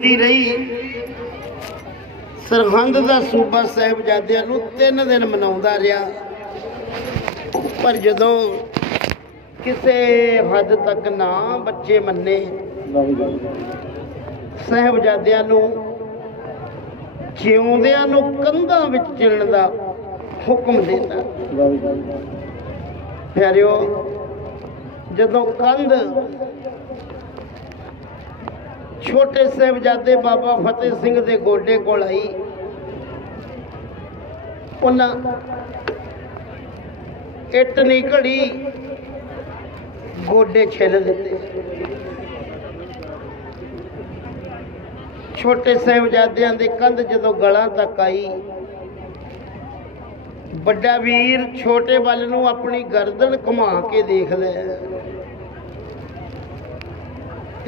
ਦੀ ਰਹੀ। ਸਰਹੰਦ ਦਾ ਸੂਬਾ ਸਾਹਿਬਜ਼ਾਦਿਆਂ ਨੂੰ ਤਿੰਨ ਦਿਨ ਮਨਾਉਂਦਾ ਰਿਹਾ। ਪਰ ਜਦੋਂ ਕਿਸੇ ਹੱਦ ਤੱਕ ਨਾ ਬੱਚੇ ਮੰਨੇ ਸਾਹਿਬਜ਼ਾਦਿਆਂ ਨੂੰ ਜਿਉਂਦਿਆਂ ਨੂੰ ਕੰਧਾਂ ਵਿੱਚ ਚਿਣਨ ਦਾ ਹੁਕਮ ਦਿੱਤਾ ਪਿਆਰਿਓ ਜਦੋਂ ਕੰਧ ਛੋਟੇ ਸਾਹਿਬਜ਼ਾਦੇ ਬਾਬਾ ਫਤਿਹ ਸਿੰਘ ਦੇ ਗੋਡੇ ਕੋਲ ਆਈ। ਉਹਨਾਂ ਇੱਟ ਘੜੀ, ਗੋਡੇ ਛਿੱਲ ਦਿੱਤੇ। ਛੋਟੇ ਸਾਹਿਬਜ਼ਾਦਿਆਂ ਦੇ ਕੰਧ ਜਦੋਂ ਗਲਾਂ ਤੱਕ ਆਈ, ਵੱਡਾ ਵੀਰ ਛੋਟੇ ਵੱਲ ਨੂੰ ਆਪਣੀ ਗਰਦਨ ਘੁਮਾ ਕੇ ਦੇਖਦਾ ਹੈ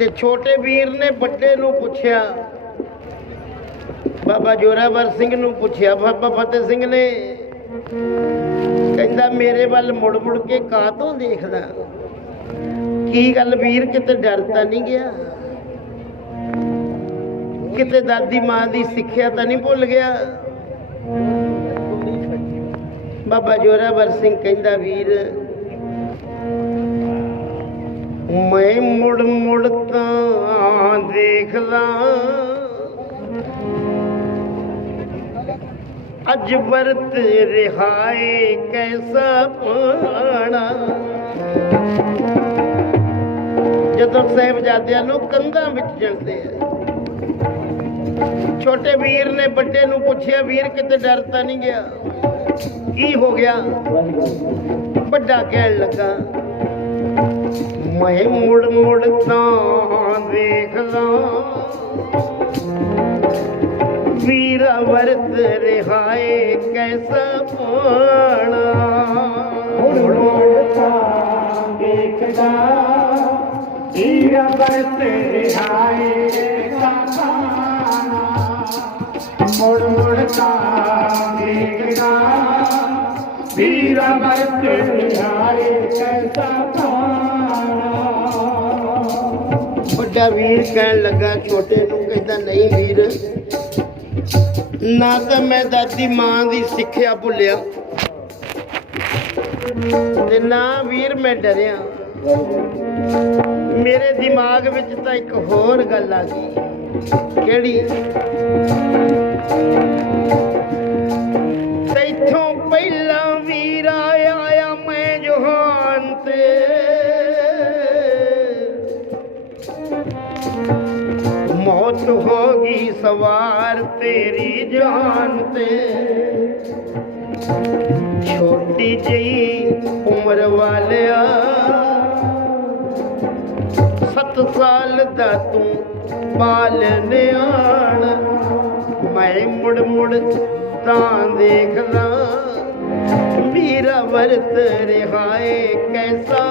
ਤੇ ਛੋਟੇ ਵੀਰ ਨੇ ਵੱਡੇ ਨੂੰ ਪੁੱਛਿਆ। ਬਾਬਾ ਜੋਰਾਵਰ ਸਿੰਘ ਨੂੰ ਪੁੱਛਿਆ, ਬਾਬਾ ਫਤਿਹ ਸਿੰਘ ਨੇ ਕਹਿੰਦਾ, ਮੇਰੇ ਵੱਲ ਮੁੜ ਮੁੜ ਕੇ ਕਾਹਤੋਂ ਦੇਖਦਾ? ਕੀ ਗੱਲ ਵੀਰ, ਕਿਤੇ ਡਰ ਤਾਂ ਨਹੀਂ ਗਿਆ? ਕਿਤੇ ਦਾਦੀ ਮਾਂ ਦੀ ਸਿੱਖਿਆ ਤਾਂ ਨਹੀਂ ਭੁੱਲ ਗਿਆ? ਬਾਬਾ ਜੋਰਾਵਰ ਸਿੰਘ ਕਹਿੰਦਾ, ਵੀਰ ਮੈਂ ਮੁੜ ਮੁੜ ਤਾਂ ਦੇਖਦਾ ਅਜ ਵਰਤ ਰਿਹਾਏ ਕੈਸਾ ਪਾਣਾ। ਜਦੋਂ ਸਾਹਿਬਜ਼ਾਦਿਆਂ ਨੂੰ ਕੰਧਾਂ ਵਿੱਚ ਜਲਦੇ ਆ ਛੋਟੇ ਵੀਰ ਨੇ ਵੱਡੇ ਨੂੰ ਪੁੱਛਿਆ, ਵੀਰ, ਕਿਤੇ ਡਰ ਤਾਂ ਨਹੀਂ ਗਿਆ? ਕੀ ਹੋ ਗਿਆ? ਵੱਡਾ ਕਹਿਣ ਲੱਗਾ ਮੈਂ ਮੁੜ ਮੁੜ ਤਾਂ ਦੇਖਦਾ ਵੀਰਾ ਵਰਤ ਰਿਹਾਏ ਕੈਸਾ ਪਾਣਾ। ਮੁੜ ਮੁੜ ਤਾਂ ਦੇਖਦਾ, ਵੀਰਾ ਵਰਤ ਰਿਹਾਏ ਸਾਪਾਨਾ ਮੁੜ ਮੁੜ ਤਾਂ ਦੇਖਦਾ, ਵੀਰਾ ਵਰਤ ਰਿਹਾਏ ਕੈਸਾ ਪਾਨਾ ਵੱਡਾ ਵੀਰ ਕਹਿਣ ਲੱਗਾ ਛੋਟੇ ਨੂੰ ਕਹਿੰਦਾ, ਨਹੀਂ ਵੀਰ, ਨਾ ਤਾਂ ਮੈਂ ਦਾਦੀ ਮਾਂ ਦੀ ਸਿੱਖਿਆ ਭੁੱਲਿਆ ਤੇ ਨਾ ਵੀਰ ਮੈਂ ਡਰਿਆ। ਮੇਰੇ ਦਿਮਾਗ ਵਿੱਚ ਤਾਂ ਇੱਕ ਹੋਰ ਗੱਲ ਆ ਗਈ, ਕਿਹੜੀ? ਮੌਤ ਹੋ ਸਵਾਰ ਤੇਰੀ ਜਾਨ ਤੇ। ਛੋਟੀ ਜਿਹੀ ਉਮਰ ਵਾਲਿਆ, ਸੱਤ ਸਾਲ ਦਾ ਤੂੰ ਪਾਲ ਨਿਆਣ। ਮੈਂ ਮੁੜ ਮੁੜ ਤਾਂ ਦੇਖਦਾ, ਮੇਰਾ ਵਰਤ ਰਿਹਾਏ ਕੈਸਾ।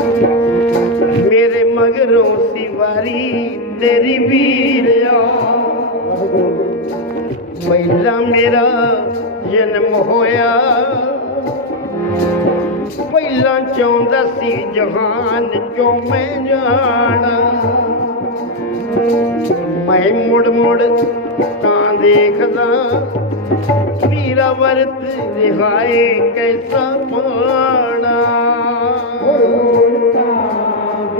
ਮੇਰੇ ਮਗਰੋਂ ਸੀ ਵਾਰੀ ਤੇਰੀ ਵੀਰਿਆ ਪਹਿਲਾਂ ਮੇਰਾ ਜਨਮ ਹੋਇਆ। ਪਹਿਲਾਂ ਚਾਹੁੰਦਾ ਸੀ ਜਹਾਨ ਚੋਂ ਮੈਂ ਜਾਣਾ। ਮੈਂ ਮੁੜ ਮੁੜ ਤਾਂ ਦੇਖਦਾ ਵੀਰਾ ਵਰਤ ਰਿਹਾਏ ਕੈਸਾ ਪਾਣਾ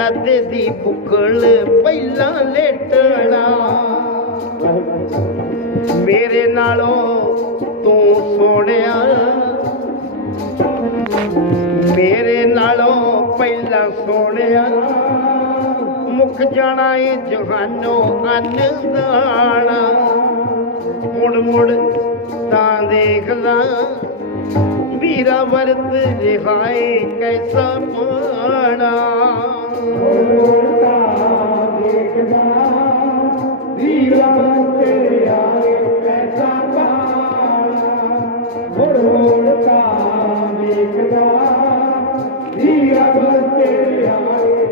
ਦਾਦੇ ਦੀ ਬੁਕਲ ਪਹਿਲਾਂ ਲੇਟਣਾ। ਮੇਰੇ ਨਾਲੋਂ ਤੂੰ ਸੋਹਣਿਆ। ਮੇਰੇ ਨਾਲੋਂ ਪਹਿਲਾਂ ਸੋਹਣਿਆ। ਮੁੱਕ ਜਾਣਾ ਏ ਜਹਾਨੋਂ ਅੰਨਦਾਣਾ ਮੁੜ ਮੁੜ ਤਾਂ ਦੇਖਦਾ ਵੀਰਾ ਵਰਤ ਰਿਹਾਏ ਕੈਸਾ ਪਾਣਾ? ਦੇਖਦਾ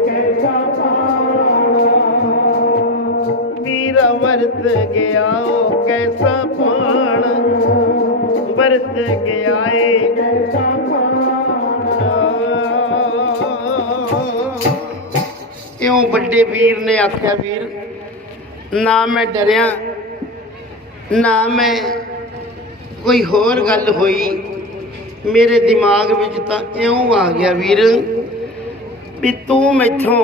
ਕੈਸਾ ਵੀਰਾ ਵਰਤ ਗਿਆ ਉਹ ਕੈਸਾ ਪਾਣ ਵਰਤ ਗਿਆ ਏ ਇਉਂ ਵੱਡੇ ਵੀਰ ਨੇ ਆਖਿਆ, ਵੀਰ, ਨਾ ਮੈਂ ਡਰਿਆ, ਨਾ ਮੈਂ ਕੋਈ ਹੋਰ ਗੱਲ ਹੋਈ। ਮੇਰੇ ਦਿਮਾਗ ਵਿੱਚ ਤਾਂ ਇਉਂ ਆ ਗਿਆ, ਵੀਰ, ਵੀ ਤੂੰ ਮੈਥੋਂ